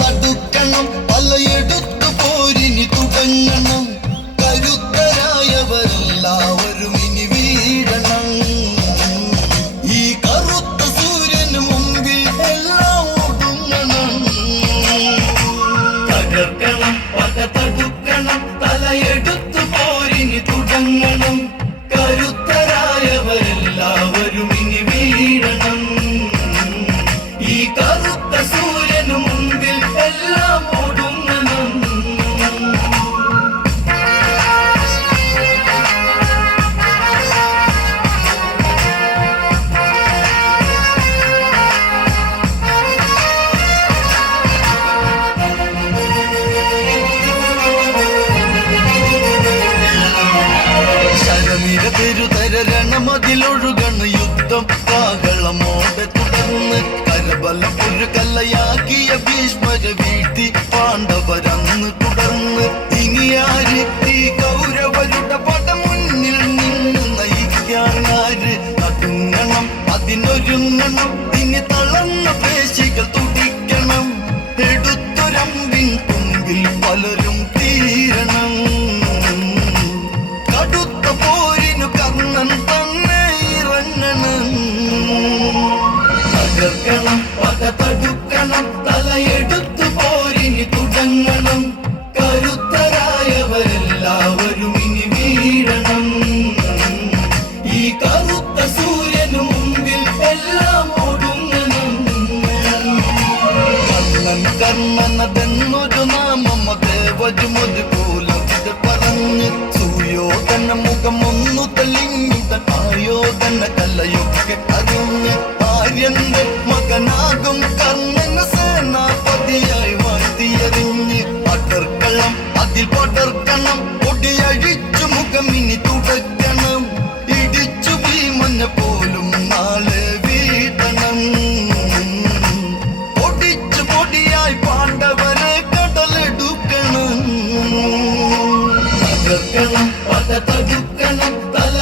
തടുക്കണം പലയെടുത്തു പോരിനി തുടങ്ങണം. കരുത്തരായവരെല്ലാവരും ഇനി വീഴണം. ഈ കറുത്ത സൂര്യന് മുമ്പിൽ എല്ലാം ഒടുങ്ങണം തകർക്കണം പക തടുക്കണം തലയെടുത്തു ശരനിര പെരുതര രണമതിലൊഴുകണ് യുദ്ധം കാഹളമോടെ തുടർന്ന് കരബലം ഒരു കല്ലയാക്കിയ ഭീഷ്മര വീഴ്ത്തി പാണ്ഡവരന്ന് തുടർന്ന് ഇനി ആര് ഈ കൗരവരുടെ പട മുന്നിൽ നിന്ന് നയിക്കാൻ ആര്? അതിനൊരുങ്ങണം ഇനി തളർന്ന തകർക്കണം പക തലയെടുത്തു പോരിനി തുടങ്ങണം. കരുത്തരായവരെല്ലാവരും ഇനി വീഴണം. ഈ കറുത്ത സൂര്യനു മുമ്പിൽ എല്ലാം ഒടുങ്ങണം. കർണൻ കർണനതെന്നൊരു നാമം. ദേവജുമൊരു കൂലത്തിൽ പറഞ്ഞ് സൂര്യോധന മുഖം ഒന്നു തെളിഞ്ഞു. ആയോധന കലയൊക്കെ അറിഞ്ഞ് ആര്യന്റെ മകനാകും കർണന സേനാപതിയായി വാഴ്ത്തിയറിഞ്ഞ് പടർക്കളം അതിൽ പടർക്കണം. പൊടിയഴിച്ചു മുഖം ഇനി തുടയ്ക്കണം. ഇടിച്ചു ഭീമന പോലും നാളെ വീട്ടണം പൊടിച്ചു പൊടിയായി പാണ്ഡവനെ കടലെടുക്കണം. തകർക്കണം പക തടുക്കണം തലയെടുത്തു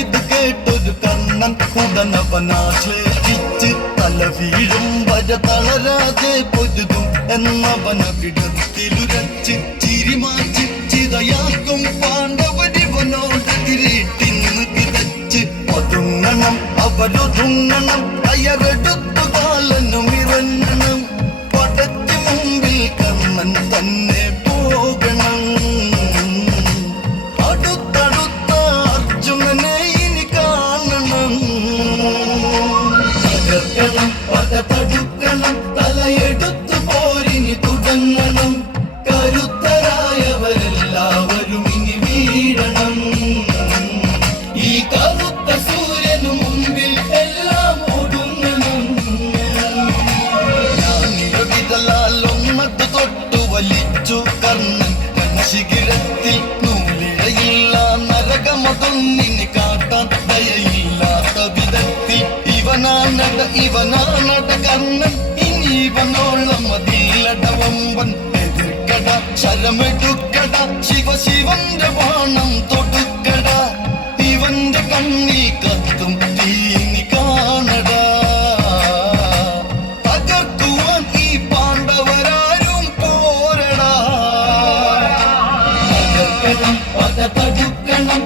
ഇത് കേട്ടൊരു കണ്ണൻ ഉടനവനാശ്ലേഷിച്ച് തല വീഴും വര തളരാതെ പൊരുതും എന്നവന വിടത്തിലുരച്ച് ചിരിമാറ്റി ചിതയാക്കും പാണ്ഡവരിവനോടെതിരിട്ടിന്ന് കിതച്ച് ഒതുങ്ങണം അവരൊതുങ്ങണം കയറെടുത്തു കാലനും ഇറങ്ങണം. പടയ്ക്ക് മുമ്പിൽ കണ്ണൻ തന്നെ തടുക്കണം തലയെടുത്തു പോരിനി തുടങ്ങണം. കരുത്തരായവരെല്ലാവരും ഇനി വീഴണം. ഈ കറുത്ത സൂര്യനു മുമ്പിൽ എല്ലാം ഒടുങ്ങണം. ഞാനിരവിതലാലൊന്നത് തൊട്ടു വലിച്ചു കർണൻ. ശിഖിരത്തിൽ ദയയില്ലാത്ത വിധത്തിൽ. ഇവനാനട ഇവനാനട കർണൻ ഇനി ഇവനോളം മതിലടവമ്പൻ എതിർക്കട ശരമെടുക്കട ശിവ ശിവന്റെ ബാണം തൊടുക്കട. ഇവന്റെ കണ്ണി കത്തും തീനി കാണട. തകർക്കുവാൻ ഈ പാണ്ഡവരാരും പോരടാ. തകർക്കണം പക തടുക്കണം